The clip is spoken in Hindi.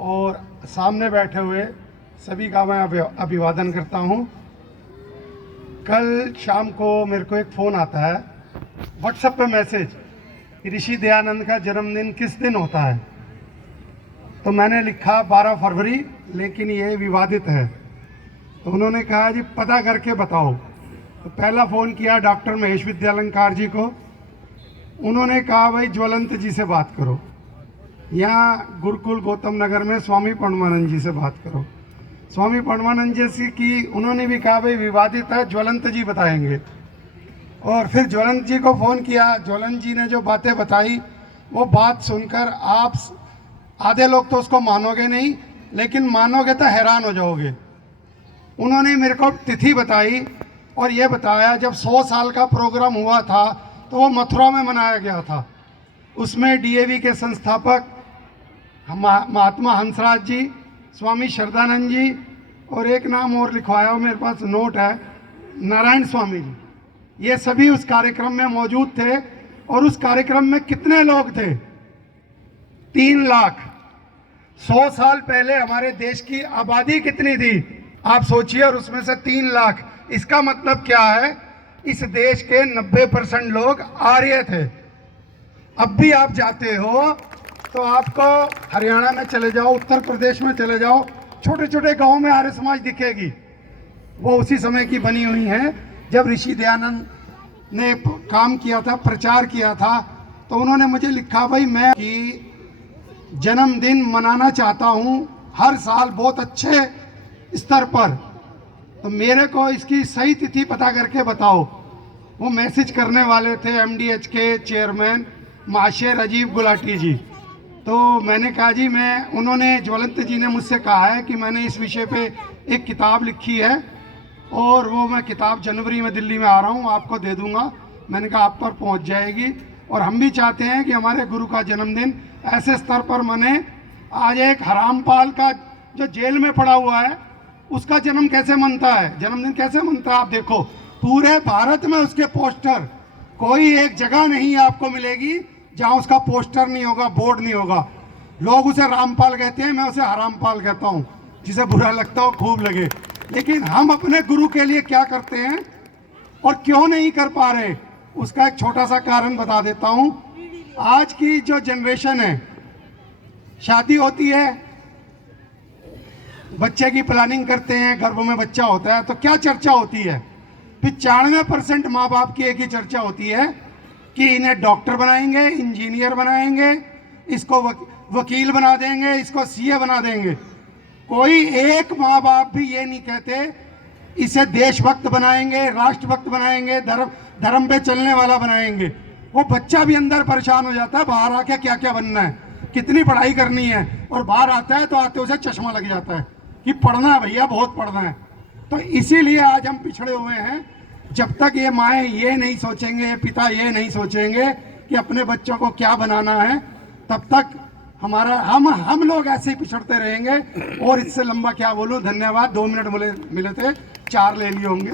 और सामने बैठे हुए सभी का मैं अभिवादन करता हूँ। कल शाम को मेरे को एक फ़ोन आता है व्हाट्सएप पे मैसेज कि ऋषि दयानंद का जन्मदिन किस दिन होता है। तो मैंने लिखा 12 फरवरी, लेकिन ये विवादित है। तो उन्होंने कहा जी पता करके बताओ। तो पहला फ़ोन किया डॉक्टर महेश विद्यालंकार जी को। उन्होंने कहा भाई ज्वलंत जी से बात करो, यहाँ गुरुकुल गौतम नगर में स्वामी परमानंद जी से बात करो। स्वामी परमानंद जी की उन्होंने भी कहा भाई विवादित है, ज्वलंत जी बताएंगे। और फिर ज्वलंत जी को फ़ोन किया। ज्वलंत जी ने जो बातें बताई वो बात सुनकर आप आधे लोग तो उसको मानोगे नहीं, लेकिन मानोगे तो हैरान हो जाओगे। उन्होंने मेरे को तिथि बताई और ये बताया जब 100 साल का प्रोग्राम हुआ था तो वो मथुरा में मनाया गया था। उसमें डीएवी के संस्थापक महात्मा हंसराज जी, स्वामी श्रद्धानंद जी और एक नाम और लिखवाया हो, मेरे पास नोट है, नारायण स्वामी जी, ये सभी उस कार्यक्रम में मौजूद थे। और उस कार्यक्रम में कितने लोग थे? 3 लाख। 100 साल पहले हमारे देश की आबादी कितनी थी आप सोचिए, और उसमें से 3 लाख। इसका मतलब क्या है? इस देश के 90% लोग आर्य थे। अब भी आप जाते हो तो आपको हरियाणा में चले जाओ, उत्तर प्रदेश में चले जाओ, छोटे छोटे गांव में आर्य समाज दिखेगी। वो उसी समय की बनी हुई है जब ऋषि दयानंद ने काम किया था, प्रचार किया था। तो उन्होंने मुझे लिखा भाई मैं कि जन्मदिन मनाना चाहता हूँ हर साल बहुत अच्छे स्तर पर, तो मेरे को इसकी सही तिथि पता करके बताओ। वो मैसेज करने वाले थे एमडीएच के चेयरमैन महाशय राजीव गुलाटी जी। तो मैंने कहा जी उन्होंने ज्वलंत जी ने मुझसे कहा है कि मैंने इस विषय पे एक किताब लिखी है और वो मैं किताब जनवरी में दिल्ली में आ रहा हूँ, आपको दे दूंगा। मैंने कहा आप पर पहुँच जाएगी। और हम भी चाहते हैं कि हमारे गुरु का जन्मदिन ऐसे स्तर पर मने। आज एक हरामपाल का जो जेल में पड़ा हुआ है उसका जन्म कैसे मनता है, जन्मदिन कैसे मनता है? आप देखो पूरे भारत में उसके पोस्टर, कोई एक जगह नहीं आपको मिलेगी जहां उसका पोस्टर नहीं होगा, बोर्ड नहीं होगा। लोग उसे रामपाल कहते हैं, मैं उसे हरामपाल कहता हूं, जिसे बुरा लगता हो खूब लगे। लेकिन हम अपने गुरु के लिए क्या करते हैं और क्यों नहीं कर पा रहे, उसका एक छोटा सा कारण बता देता हूं। आज की जो जनरेशन है, शादी होती है, बच्चे की प्लानिंग करते हैं, गर्भ में बच्चा होता है, तो क्या चर्चा होती है? 95% माँ बाप की एक ही चर्चा होती है कि इन्हें डॉक्टर बनाएंगे, इंजीनियर बनाएंगे, इसको वकील बना देंगे, इसको सीए बना देंगे। कोई एक माँ बाप भी ये नहीं कहते इसे देशभक्त बनाएंगे, राष्ट्रभक्त बनाएंगे, धर्म पे चलने वाला बनाएंगे। वो बच्चा भी अंदर परेशान हो जाता है, बाहर आके क्या क्या बनना है, कितनी पढ़ाई करनी है, और बाहर आता है तो आते उसे चश्मा लग जाता है कि पढ़ना है भैया, बहुत पढ़ना है। तो इसीलिए आज हम पिछड़े हुए हैं। जब तक ये माएँ ये नहीं सोचेंगे, पिता ये नहीं सोचेंगे कि अपने बच्चों को क्या बनाना है, तब तक हमारा हम लोग ऐसे ही पिछड़ते रहेंगे। और इससे लंबा क्या बोलूं। धन्यवाद। 2 मिनट मिले थे, 4 ले लिए होंगे।